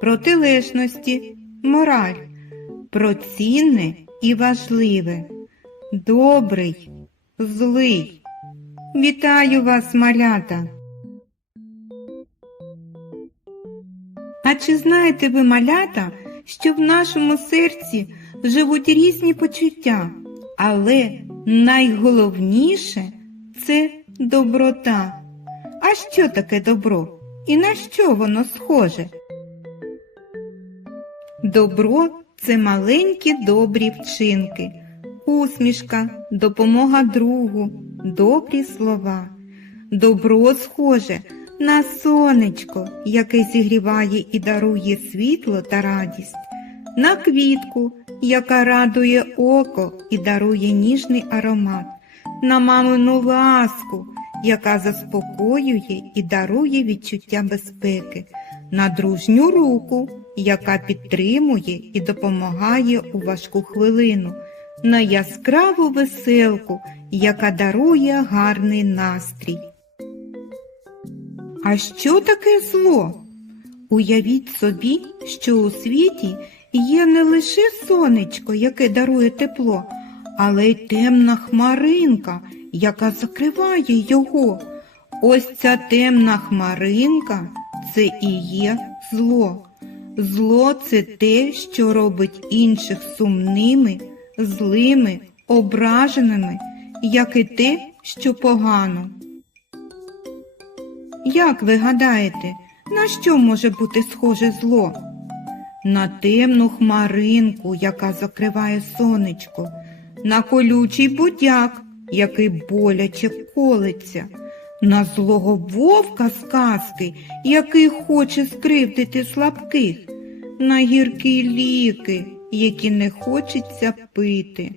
протилежності, мораль, про цінне і важливе, добрий, злий. Вітаю вас, малята! А чи знаєте ви, малята, що в нашому серці живуть різні почуття, але найголовніше це доброта. А що таке добро і на що воно схоже? Добро це маленькі добрі вчинки, усмішка, допомога другу, добрі слова. Добро схоже на сонечко, яке зігріває і дарує світло та радість, на квітку, яка радує око і дарує ніжний аромат, на мамину ласку, яка заспокоює і дарує відчуття безпеки, на дружню руку, яка підтримує і допомагає у важку хвилину, на яскраву веселку, яка дарує гарний настрій. А що таке зло? Уявіть собі, що у світі є не лише сонечко, яке дарує тепло, але й темна хмаринка, яка закриває його. Ось ця темна хмаринка це і є зло. Зло це те, що робить інших сумними, злими, ображеними, як і те, що погано. Як ви гадаєте, на що може бути схоже зло? На темну хмаринку, яка закриває сонечко, на колючий будяк, який боляче колиться, на злого вовка з казки, який хоче скривдити слабких, на гіркі ліки, які не хочеться пити.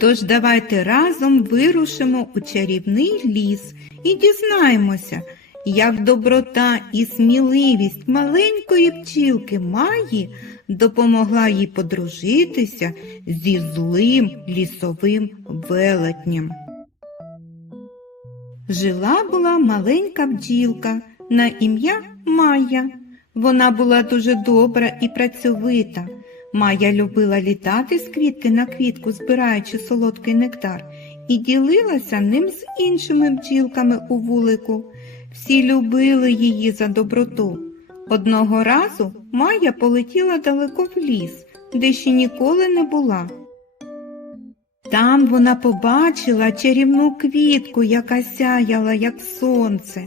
Тож давайте разом вирушимо у чарівний ліс і дізнаємося, як доброта і сміливість маленької пчілки Маї допомогла їй подружитися зі злим лісовим велетнем. Жила була маленька бджілка на ім'я Майя. Вона була дуже добра і працьовита. Майя любила літати з квітки на квітку, збираючи солодкий нектар, і ділилася ним з іншими бджілками у вулику. Всі любили її за доброту. Одного разу Майя полетіла далеко в ліс, де ще ніколи не була. Там вона побачила чарівну квітку, яка сяяла, як сонце.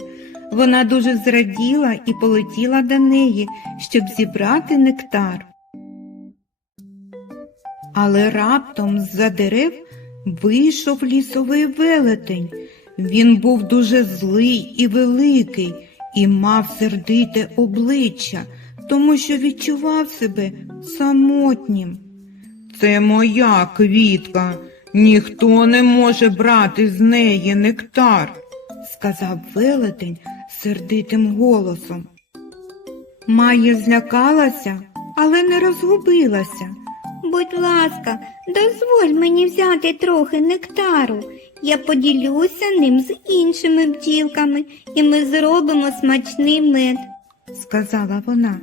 Вона дуже зраділа і полетіла до неї, щоб зібрати нектар. Але раптом з-за дерев вийшов лісовий велетень. Він був дуже злий і великий і мав сердите обличчя, тому що відчував себе самотнім. Це моя квітка, ніхто не може брати з неї нектар, сказав велетень сердитим голосом. Майя злякалася, але не розгубилася. Будь ласка, дозволь мені взяти трохи нектару. Я поділюся ним з іншими бджілками, і ми зробимо смачний мед. сказала вона.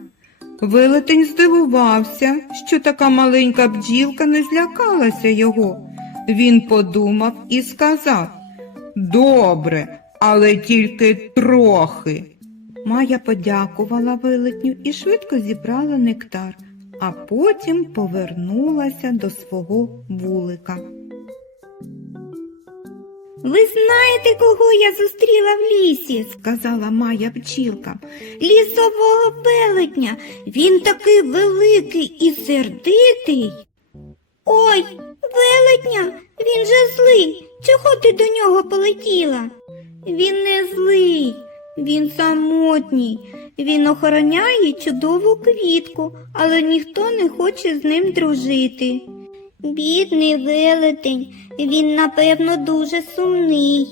Велетень здивувався, що така маленька бджілка не злякалася його. Він подумав і сказав Добре, але тільки трохи. Майя подякувала велетню і швидко зібрала нектар, а потім повернулася до свого вулика. Ви знаєте, кого я зустріла в лісі? Сказала Майя бджілка. Лісового велетня. Він такий великий і сердитий. Ой, велетня, він же злий. Чого ти до нього полетіла? Він не злий, він самотній. Він охороняє чудову квітку, але ніхто не хоче з ним дружити. Бідний велетень, він, напевно, дуже сумний.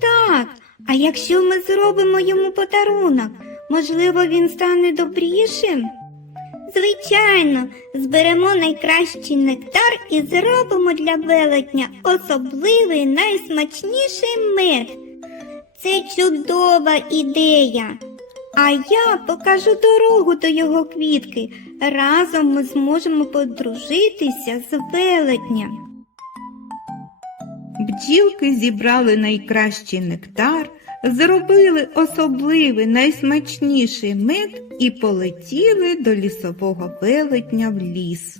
Так, а якщо ми зробимо йому подарунок, можливо, він стане добрішим? Звичайно, зберемо найкращий нектар і зробимо для велетня особливий найсмачніший мед. Це чудова ідея. А я покажу дорогу до його квітки. Разом ми зможемо подружитися з велетням. Бджілки зібрали найкращий нектар, зробили особливий найсмачніший мед і полетіли до лісового велетня в ліс.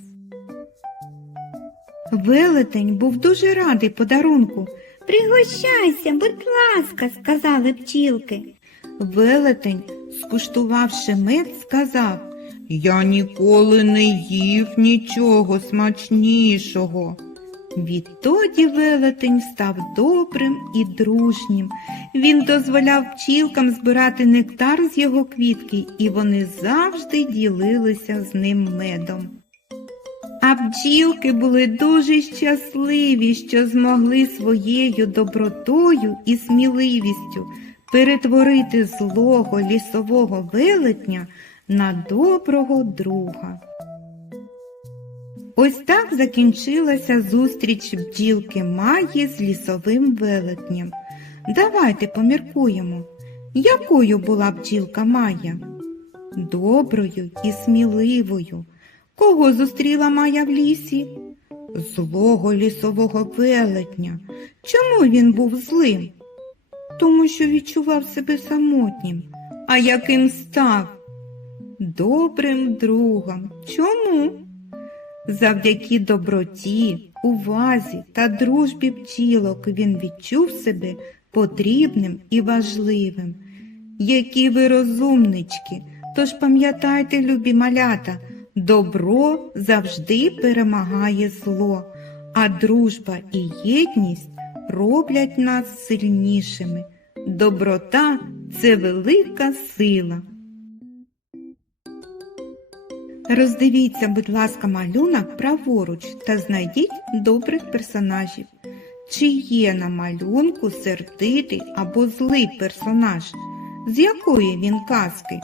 Велетень був дуже радий подарунку. Пригощайся, будь ласка, сказали бджілки. Велетень, скуштувавши мед, сказав Я ніколи не їв нічого смачнішого. Відтоді велетень став добрим і дружнім. Він дозволяв пчілкам збирати нектар з його квітки, і вони завжди ділилися з ним медом. А бджілки були дуже щасливі, що змогли своєю добротою і сміливістю перетворити злого лісового велетня на доброго друга. Ось так закінчилася зустріч бджілки Маї з лісовим велетнем. Давайте поміркуємо, якою була бджілка Майя? Доброю і сміливою. Кого зустріла Майя в лісі? Злого лісового велетня. Чому він був злим? Тому що відчував себе самотнім. А яким став? Добрим другом. Чому? Завдяки доброті, увазі та дружбі бджілок він відчув себе потрібним і важливим. Які ви розумнички, тож пам'ятайте, любі малята, добро завжди перемагає зло, а дружба і єдність роблять нас сильнішими. Доброта це велика сила. Роздивіться, будь ласка, малюнок праворуч та знайдіть добрих персонажів. Чи є на малюнку сердитий або злий персонаж? З якої він казки?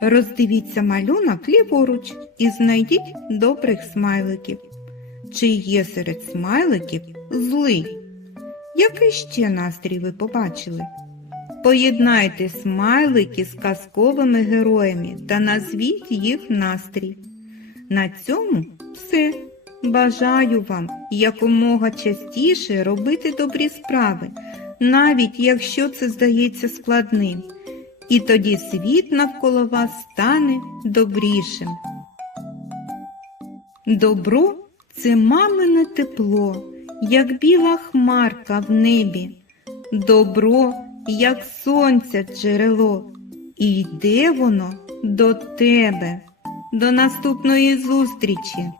Роздивіться малюнок ліворуч і знайдіть добрих смайликів. Чи є серед смайликів злий? Який ще настрій ви побачили? Поєднайте смайлики з казковими героями та назвіть їх настрій. На цьому все. Бажаю вам якомога частіше робити добрі справи, навіть якщо це здається складним. І тоді світ навколо вас стане добрішим. Добро це мамине тепло, як біла хмарка в небі. Добро, як сонця джерело, і йде воно до тебе. До наступної зустрічі!